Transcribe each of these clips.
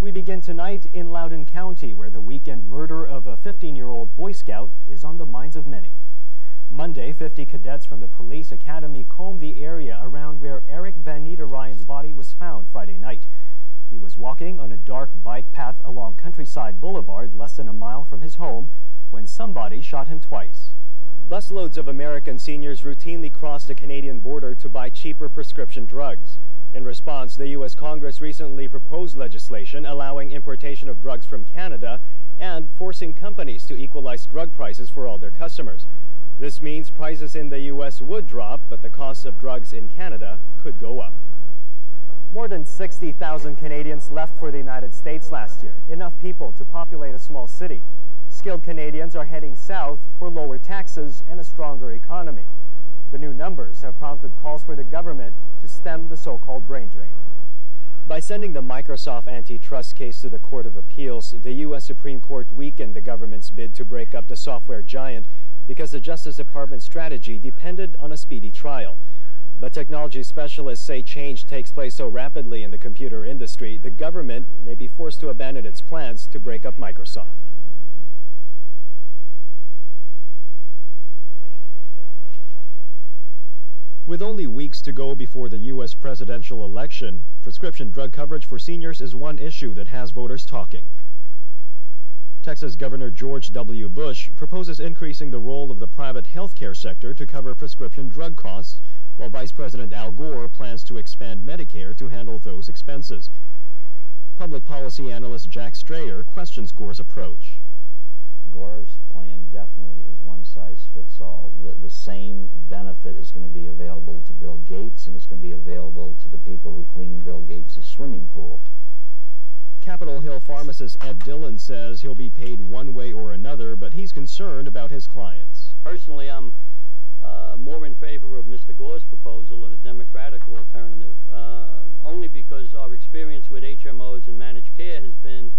We begin tonight in Loudoun County, where the weekend murder of a 15-year-old Boy Scout is on the minds of many. Monday, 50 cadets from the police academy combed the area around where Eric Van Nederynen's body was found Friday night. He was walking on a dark bike path along Countryside Boulevard, less than a mile from his home, when somebody shot him twice. Busloads of American seniors routinely cross the Canadian border to buy cheaper prescription drugs. In response, the U.S. Congress recently proposed legislation allowing importation of drugs from Canada and forcing companies to equalize drug prices for all their customers. This means prices in the U.S. would drop, but the cost of drugs in Canada could go up. More than 60,000 Canadians left for the United States last year, enough people to populate a small city. Skilled Canadians are heading south for lower taxes and a stronger economy. The new numbers have prompted calls for the government to stem the so-called brain drain. By sending the Microsoft antitrust case to the Court of Appeals, the U.S. Supreme Court weakened the government's bid to break up the software giant because the Justice Department's strategy depended on a speedy trial. But technology specialists say change takes place so rapidly in the computer industry, the government may be forced to abandon its plans to break up Microsoft. With only weeks to go before the U.S. presidential election, prescription drug coverage for seniors is one issue that has voters talking. Texas Governor George W. Bush proposes increasing the role of the private healthcare sector to cover prescription drug costs, while Vice President Al Gore plans to expand Medicare to handle those expenses. Public policy analyst Jack Strayer questions Gore's approach. Gore's plan definitely is one size fits all. The same benefit is going to be available to Bill Gates, and it's going to be available to the people who clean Bill Gates' swimming pool. Capitol Hill pharmacist Ed Dillon says he'll be paid one way or another, but he's concerned about his clients. Personally, I'm more in favor of Mr. Gore's proposal or the Democratic alternative, only because our experience with HMOs and managed care has been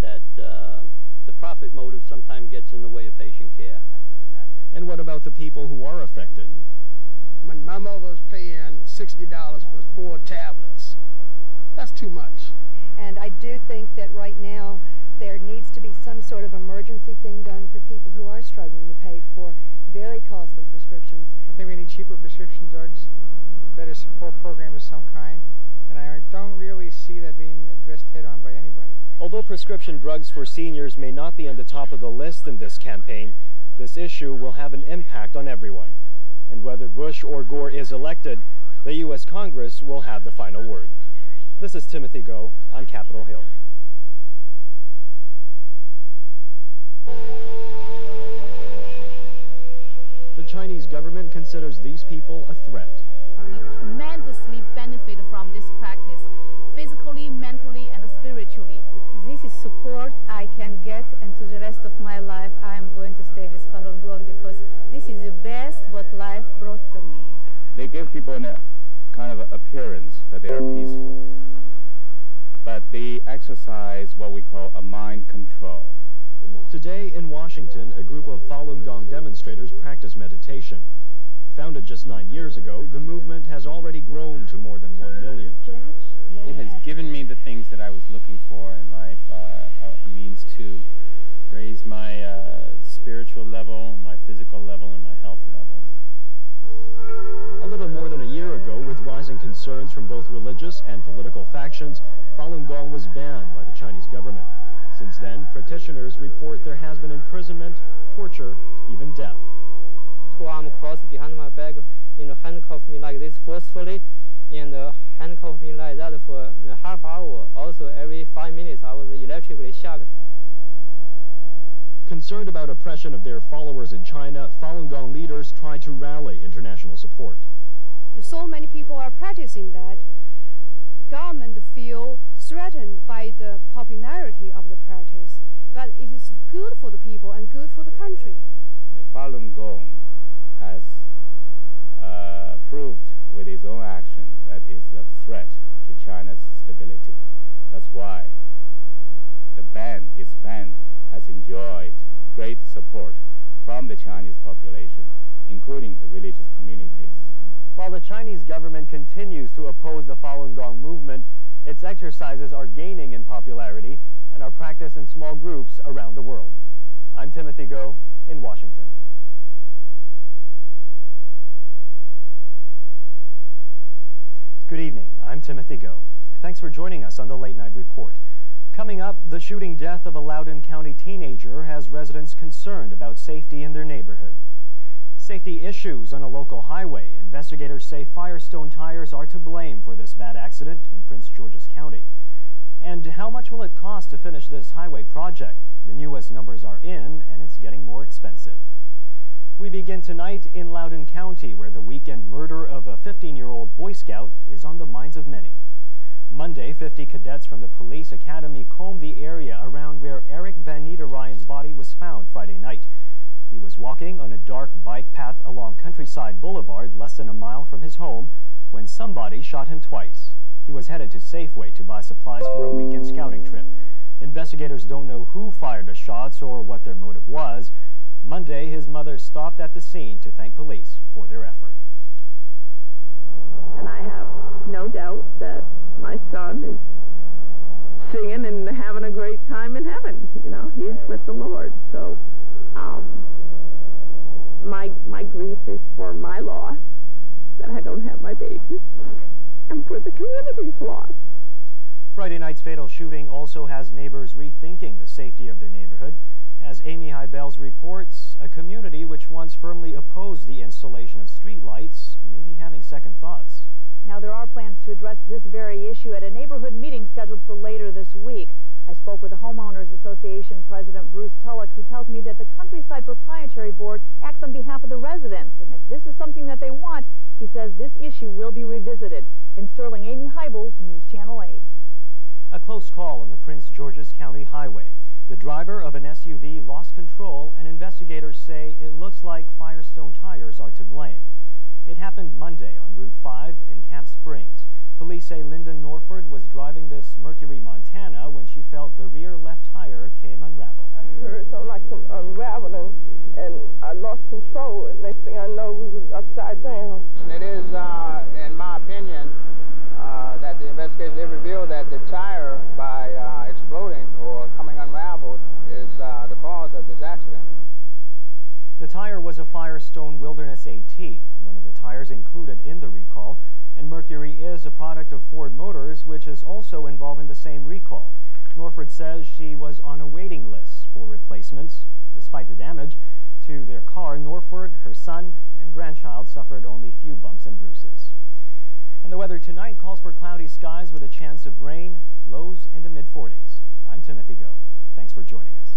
that the profit motive sometimes gets in the way of patient care. And what about the people who are affected? When my mother was paying $60 for 4 tablets, that's too much. And I do think that right now there needs to be some sort of emergency thing done for people who are struggling to pay for very costly prescriptions. I think we need cheaper prescription drugs, better support program of some kind, and I don't really see that being addressed head-on by anybody. Although prescription drugs for seniors may not be on the top of the list in this campaign, this issue will have an impact on everyone. And whether Bush or Gore is elected, the U.S. Congress will have the final word. This is Timothy Go on Capitol Hill. The Chinese government considers these people a threat. We tremendously benefit from this practice, physically, mentally, and spiritually. This is support I can get, and to the rest of my life I am going to stay with Falun Gong because this is the best what life brought to me. They give people a kind of appearance that they are peaceful, but they exercise what we call a mind control. Today in Washington, a group of Falun Gong demonstrators practice meditation. Founded just 9 years ago, the movement has already grown to more than 1 million. It has given me the things that I was looking for in life, a means to raise my spiritual level, my physical level, and my health levels. A little more than a year ago, with rising concerns from both religious and political factions, Falun Gong was banned by the Chinese government. Since then, practitioners report there has been imprisonment, torture, even death. 2 arms crossed behind my back, handcuff me like this forcefully, and handcuff me like that for a half hour. Also, every 5 minutes I was electrically shocked. Concerned about oppression of their followers in China, Falun Gong leaders try to rally international support. So many people are practicing that. Government feel threatened by the popularity of the practice, but it is good for the people and good for the country. The Falun Gong has proved with its own action that it's a threat to China's stability. That's why its ban has enjoyed great support from the Chinese population, including the religious communities. While the Chinese government continues to oppose the Falun Gong movement, its exercises are gaining in popularity practice in small groups around the world. I'm Timothy Go in Washington. Good evening, I'm Timothy Go. Thanks for joining us on the Late Night Report. Coming up, the shooting death of a Loudoun County teenager has residents concerned about safety in their neighborhood. Safety issues on a local highway. Investigators say Firestone tires are to blame for this bad accident in Prince George's County. And how much will it cost to finish this highway project? The newest numbers are in, and it's getting more expensive. We begin tonight in Loudoun County, where the weekend murder of a 15-year-old Boy Scout is on the minds of many. Monday, 50 cadets from the police academy combed the area around where Eric Van Nederyren's body was found Friday night. He was walking on a dark bike path along Countryside Boulevard, less than a mile from his home, when somebody shot him twice. He was headed to Safeway to buy supplies for a weekend scouting trip. Investigators don't know who fired the shots or what their motive was. Monday, his mother stopped at the scene to thank police for their effort. And I have no doubt that my son is singing and having a great time in heaven. You know, he is with the Lord. So my grief is for my loss, that I don't have my baby, and for the community's loss. Friday night's fatal shooting also has neighbors rethinking the safety of their neighborhood. As Amy Hybels reports, a community which once firmly opposed the installation of streetlights may be having second thoughts. Now, there are plans to address this very issue at a neighborhood meeting scheduled for later this week. I spoke with the Homeowners Association President Bruce Tulloch, who tells me that the Countryside Proprietary Board acts on behalf of the residents, and if this is something that they want, he says this issue will be revisited. In Sterling, Amy Hybels, News Channel 8. A close call on the Prince George's County Highway. The driver of an SUV lost control, and investigators say it looks like Firestone tires are to blame. It happened Monday on Route 5 in Camp Springs. Police say Linda Norford was driving this Mercury Montana when she felt the rear left tire came unraveled. I heard something like some unraveling, and I lost control, and next thing I know, we was upside down. It is, in my opinion, that the investigation did reveal that the tire, by exploding or coming unraveled, is the cause of this accident. The tire was a Firestone Wilderness AT, one of the tires included in the recall, and Mercury is a product of Ford Motors, which is also involved in the same recall. Norford says she was on a waiting list for replacements. Despite the damage to their car, Norford, her son, and grandchild suffered only few bumps and bruises. And the weather tonight calls for cloudy skies with a chance of rain, lows into mid-40s. I'm Timothy Go. Thanks for joining us.